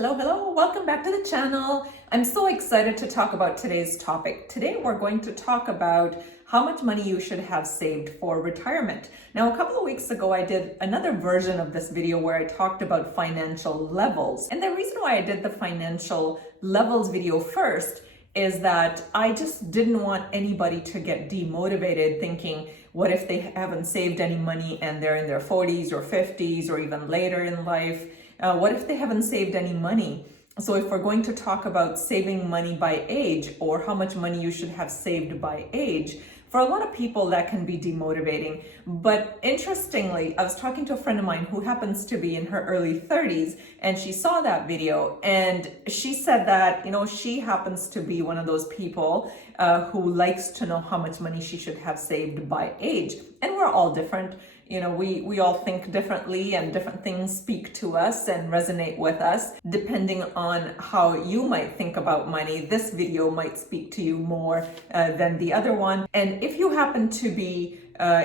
Hello, welcome back to the channel. I'm so excited to talk about today's topic. Today we're going to talk about how much money you should have saved for retirement. Now, a couple of weeks ago, I did another version of this video where I talked about financial levels. And the reason why I did the financial levels video first is that I just didn't want anybody to get demotivated thinking, what if they haven't saved any money and they're in their 40s or 50s or even later in life? What if they haven't saved any money? So if we're going to talk about saving money by age or how much money you should have saved by age, for a lot of people that can be demotivating. But interestingly, I was talking to a friend of mine who happens to be in her early 30s, and she saw that video and she said that, she happens to be one of those people who likes to know how much money she should have saved by age. And we're all different. We all think differently, and different things speak to us and resonate with us. Depending on how you might think about money, this video might speak to you more than the other one. And if you happen to be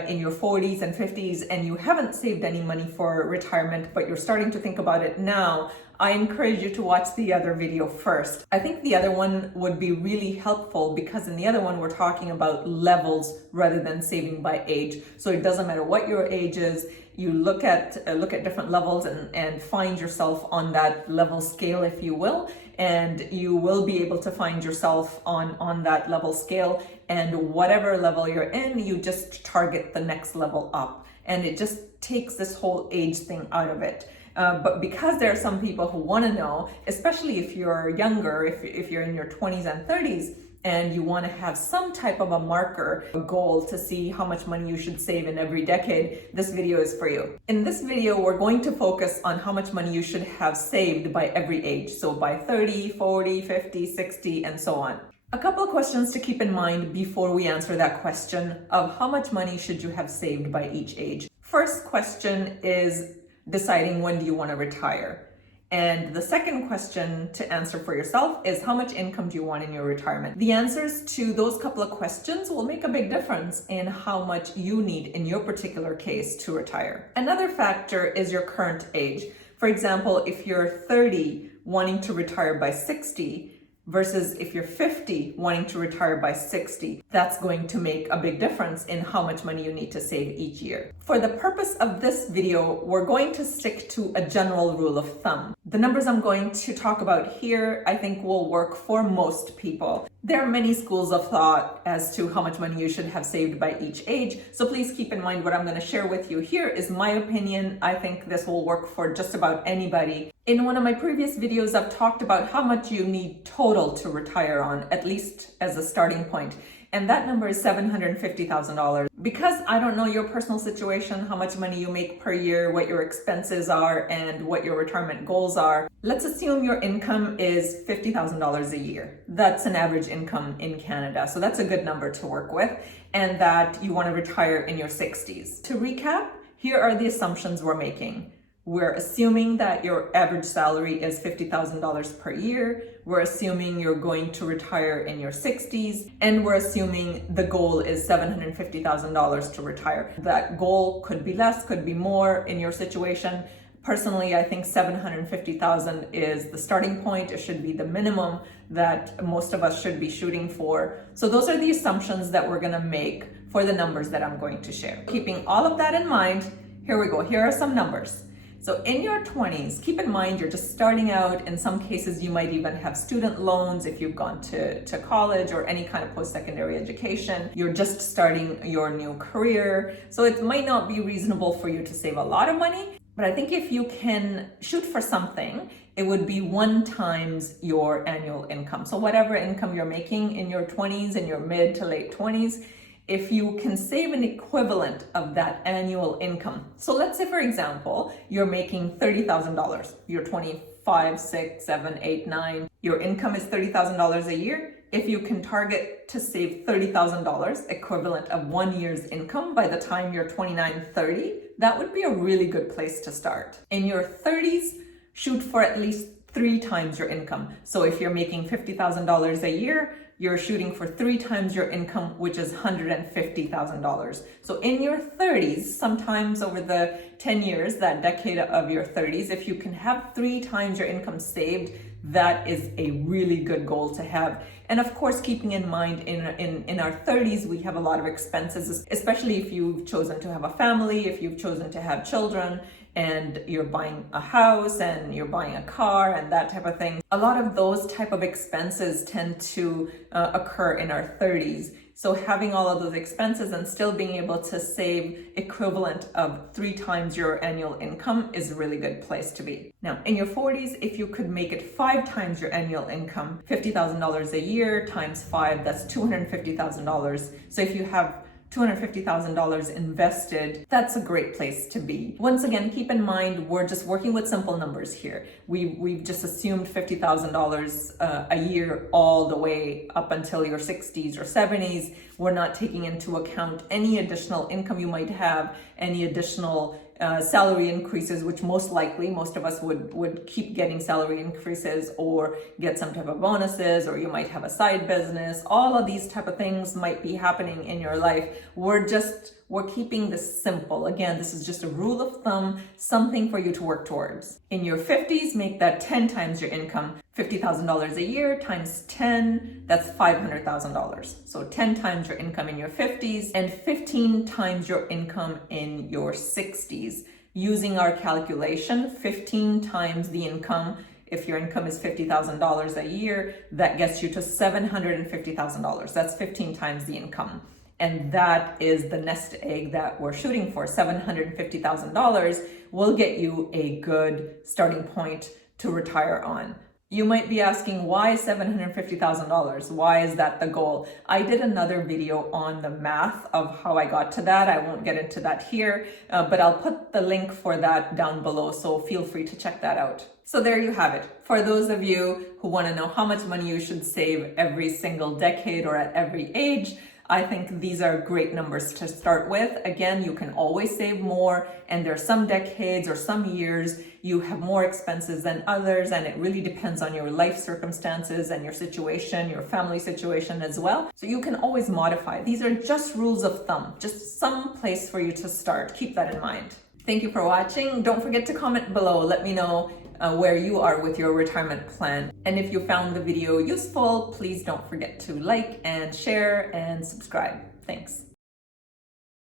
in your 40s and 50s and you haven't saved any money for retirement, but you're starting to think about it now, I encourage you to watch the other video first. I think the other one would be really helpful because in the other one, we're talking about levels rather than saving by age. So it doesn't matter what your age is, you look at different levels and find yourself on that level scale, if you will, and you will be able to find yourself on that level scale, and whatever level you're in, you just target the next level up, and it just takes this whole age thing out of it. But because there are some people who want to know, especially if you're younger, if you're in your 20s and 30s, and you want to have some type of a marker, a goal to see how much money you should save in every decade, this video is for you. In this video, we're going to focus on how much money you should have saved by every age. So by 30, 40, 50, 60, and so on. A couple of questions to keep in mind before we answer that question of how much money should you have saved by each age. First question is deciding when do you want to retire. And the second question to answer for yourself is how much income do you want in your retirement? The answers to those couple of questions will make a big difference in how much you need in your particular case to retire. Another factor is your current age. For example, if you're 30 wanting to retire by 60, versus if you're 50 wanting to retire by 60, that's going to make a big difference in how much money you need to save each year. For the purpose of this video, we're going to stick to a general rule of thumb. The numbers I'm going to talk about here, I think will work for most people. There are many schools of thought as to how much money you should have saved by each age. So please keep in mind what I'm going to share with you here is my opinion. I think this will work for just about anybody. In one of my previous videos, I've talked about how much you need total to retire on, at least as a starting point. And that number is $750,000. Because I don't know your personal situation, how much money you make per year, what your expenses are, and what your retirement goals are, let's assume your income is $50,000 a year. That's an average income in Canada. So that's a good number to work with, and that you want to retire in your 60s. To recap, here are the assumptions we're making. We're assuming that your average salary is $50,000 per year. We're assuming you're going to retire in your 60s. And we're assuming the goal is $750,000 to retire. That goal could be less, could be more in your situation. Personally, I think $750,000 is the starting point. It should be the minimum that most of us should be shooting for. So those are the assumptions that we're going to make for the numbers that I'm going to share. Keeping all of that in mind, here we go. Here are some numbers. So in your 20s, keep in mind you're just starting out. In some cases, you might even have student loans if you've gone to college or any kind of post-secondary education. You're just starting your new career. So it might not be reasonable for you to save a lot of money, but I think if you can shoot for something, it would be 1 times your annual income. So whatever income you're making in your 20s and your mid to late 20s, if you can save an equivalent of that annual income. So let's say, for example, you're making $30,000. You're 25, 6, 7, 8, 9. Your income is $30,000 a year. If you can target to save $30,000, equivalent of 1 year's income by the time you're 29, 30, that would be a really good place to start. In your 30s, shoot for at least 3 times your income. So if you're making $50,000 a year, you're shooting for 3 times your income, which is $150,000. So in your 30s, sometimes over the 10 years, that decade of your 30s, if you can have 3 times your income saved, that is a really good goal to have. And of course, keeping in mind in our 30s, we have a lot of expenses, especially if you've chosen to have a family, if you've chosen to have children, and you're buying a house and you're buying a car and that type of thing. A lot of those type of expenses tend to occur in our 30s. So having all of those expenses and still being able to save equivalent of 3 times your annual income is a really good place to be. Now, in your 40s, if you could make it 5 times your annual income, $50,000 a year times 5, that's $250,000. So if you have $250,000 invested, that's a great place to be. Once again, keep in mind, we're just working with simple numbers here. We've just assumed $50,000 a year all the way up until your 60s or 70s. We're not taking into account any additional income you might have, any additional salary increases, which most likely most of us would keep getting salary increases or get some type of bonuses, or you might have a side business. All of these type of things might be happening in your life. We're keeping this simple. Again, this is just a rule of thumb, something for you to work towards. In your 50s, make that 10 times your income. $50,000 a year times 10, that's $500,000. So 10 times your income in your 50s and 15 times your income in your 60s. Using our calculation, 15 times the income, if your income is $50,000 a year, that gets you to $750,000. That's 15 times the income. And that is the nest egg that we're shooting for. $750,000 will get you a good starting point to retire on. You might be asking, why $750,000? Why is that the goal? I did another video on the math of how I got to that. I won't get into that here, but I'll put the link for that down below, so feel free to check that out. So there you have it. For those of you who want to know how much money you should save every single decade or at every age, I think these are great numbers to start with. Again, you can always save more, and there are some decades or some years you have more expenses than others, and it really depends on your life circumstances and your situation, your family situation as well. So you can always modify. These are just rules of thumb, just some place for you to start. Keep that in mind. Thank you for watching. Don't forget to comment below. Let me know where you are with your retirement plan. And if you found the video useful, please don't forget to like and share and subscribe. Thanks.